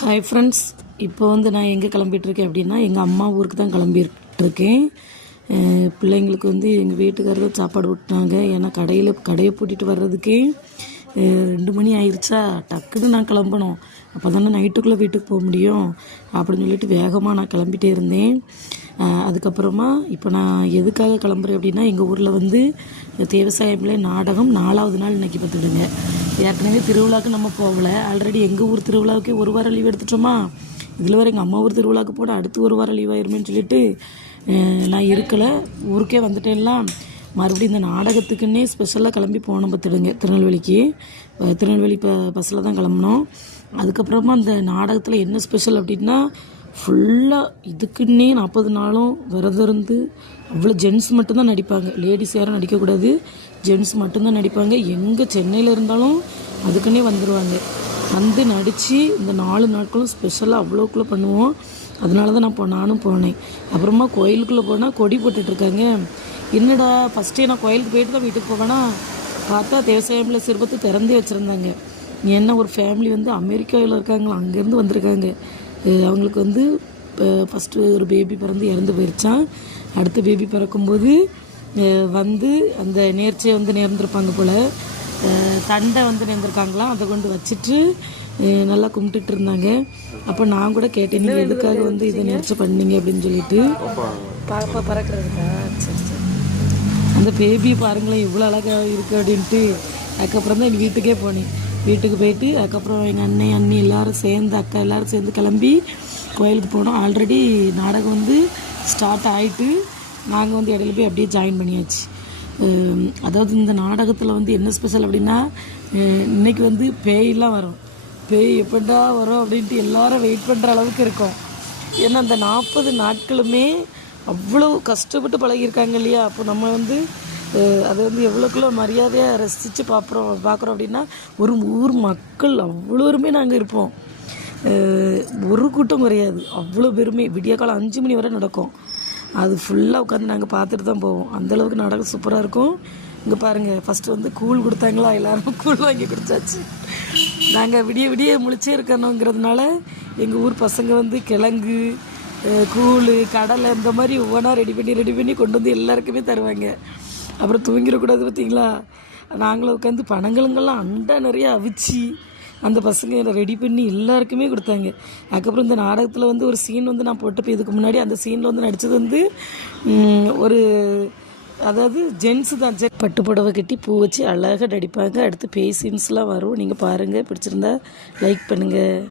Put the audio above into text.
Hi friends, இப்போ நான் எங்கே கிளம்பிகிட்ருக்கேன் அப்படின்னா எங்கள் அம்மா ஊருக்கு தான் கிளம்பிகிட்ருக்கேன். பிள்ளைங்களுக்கு எங்கள் வீட்டுக்காரர் சாப்பாடு விட்டாங்க. ஏன்னா கடையை பூட்டிட்டு வர்றதுக்கே 2 மணி ஆயிடுச்சா. டக்குன்னு நான் கிளம்பணும், அப்போ தானே நைட்டுக்குள்ளே வீட்டுக்கு போக முடியும் அப்படின்னு சொல்லிட்டு வேகமாக நான் கிளம்பிட்டே இருந்தேன். அதுக்கப்புறமா இப்போ நான் எதுக்காக கிளம்புறேன் அப்படின்னா எங்கள் ஊரில் தேவசாயமில்லை நாடகம் 4வது நாள் இன்றைக்கி பார்த்துடுங்க. ஏற்கனவே திருவிழாவுக்கு நம்ம போகலை, ஆல்ரெடி எங்கள் ஊர் திருவிழாவுக்கே 1 வாரம் லீவ் எடுத்துட்டோமா. இதில் வேறு எங்கள் அம்மா ஊர் திருவிழாவுக்கு போட அடுத்து 1 வாரம் லீவ் ஆயிருமேன்னு சொல்லிட்டு நான் இருக்கலை, ஊருக்கே வந்துட்டேன்லாம். மறுபடியும் இந்த நாடகத்துக்குன்னே ஸ்பெஷலாக கிளம்பி போனோம் பார்த்துடுங்க. திருநெல்வேலி பஸ்ஸில் தான் கிளம்புனோம். அதுக்கப்புறமா அந்த நாடகத்தில் என்ன ஸ்பெஷல் அப்படின்னா ஃபுல்லாக இதுக்குன்னே 40 நாளும் விரதம் இருந்து அவ்வளோ ஜென்ட்ஸ் மட்டும்தான் நடிப்பாங்க. லேடிஸ் யாரும் நடிக்கக்கூடாது, ஜென்ட்ஸ் மட்டும்தான் நடிப்பாங்க. எங்கே சென்னையில் இருந்தாலும் அதுக்குன்னே வந்துடுவாங்க. நடித்து இந்த 4 நாட்களும் ஸ்பெஷலாக அவ்வளோக்குள்ளே பண்ணுவோம். அதனால தான் நானும் போனேன். அப்புறமா கோயிலுக்குள்ளே போனால் கொடி போட்டுட்ருக்காங்க. என்னடா ஃபஸ்ட்டே நான் கோயிலுக்கு போயிட்டு தான் வீட்டுக்கு போவேன்னா பார்த்தா தேவசாயமில் சிறுபத்து திறந்தே வச்சுருந்தாங்க. ஏன்னா ஒரு ஃபேமிலி அமெரிக்காவில் இருக்காங்களா, அங்கேருந்து வந்திருக்காங்க. அவங்களுக்கு ஃபஸ்ட்டு ஒரு பேபி பிறந்து இறந்து போயிடுச்சான். அடுத்த பேபி பிறக்கும்போது அந்த நேர்ச்சியை நேர்ந்திருப்பாங்க போல், தண்டை நேர்ந்திருக்காங்களாம். அதை கொண்டு வச்சுட்டு நல்லா கும்பிட்டுட்டு இருந்தாங்க. அப்போ நான் கூட கேட்டேன், நீங்கள் எதுக்காக இதை நேர்ச்சி பண்ணீங்க அப்படின்னு சொல்லிட்டு. பாப்பா பறக்கிறதுக்கா? சரி சரி. அந்த பேபி பாருங்களேன் எவ்வளோ அழகாக இருக்குது அப்படின்ட்டு. அதுக்கப்புறம் தான் எங்கள் வீட்டுக்கே போனேன். வீட்டுக்கு போயிட்டு அதுக்கப்புறம் எங்கள் அண்ணி எல்லோரும் சேர்ந்து அக்கா எல்லோரும் சேர்ந்து கிளம்பி கோயிலுக்கு போனோம். ஆல்ரெடி நாடகம் ஸ்டார்ட் ஆகிட்டு நாங்கள் இடையில போய் அப்படியே ஜாயின் பண்ணியாச்சு. அதாவது இந்த நாடகத்தில் என்ன ஸ்பெஷல் அப்படின்னா இன்றைக்கி பேயெல்லாம் வரும். பேய் எப்படா வரும் அப்படின்ட்டு எல்லாரும் வெயிட் பண்ணுற அளவுக்கு இருக்கும். ஏன்னா அந்த 40 நாட்களுமே அவ்வளோ கஷ்டப்பட்டு பழகியிருக்காங்க இல்லையா. அப்போ நம்ம அதை எவ்வளோக்குள்ள மரியாதையாக ரசித்து பார்க்குறோம் அப்படின்னா ஒரு ஊர் மக்கள் அவ்வளோருமே நாங்கள் இருப்போம். ஒரு கூட்டம் குறையாது, அவ்வளோ பேருமே. விடிய காலம் 5 மணி வரை நடக்கும். அது ஃபுல்லாக உட்காந்து நாங்கள் பார்த்துட்டு தான் போவோம். அந்தளவுக்கு நாடகம் சூப்பராக இருக்கும். இங்கே பாருங்கள், ஃபஸ்ட்டு கூழ் கொடுத்தாங்களா, எல்லோரும் கூழ் வாங்கி குடித்தாச்சு. நாங்கள் விடிய முழிச்சே இருக்கணுங்கிறதுனால எங்கள் ஊர் பசங்க கிழங்கு, கூழ், கடலை இந்த மாதிரி ஒவ்வொன்றா ரெடி பண்ணி கொண்டு எல்லாருக்குமே தருவாங்க. அப்புறம் தூங்கிடக்கூடாது பார்த்தீங்களா. நாங்களும் உட்காந்து பனங்கிழங்கெல்லாம் அண்டா நிறையா அவிச்சு அந்த பசங்க ரெடி பண்ணி எல்லாருக்குமே கொடுத்தாங்க. அதுக்கப்புறம் இந்த நாடகத்தில் ஒரு சீன் நான் போட்டப்போ இதுக்கு முன்னாடி அந்த சீனில் நடித்தது ஒரு அதாவது ஜென்ஸு தான். பட்டு புடவை கட்டி பூ வச்சு அழகாக நடிப்பாங்க. அடுத்து பேய் சீன்ஸ்லாம் வரும். நீங்கள் பாருங்கள், பிடிச்சிருந்தா லைக் பண்ணுங்கள்.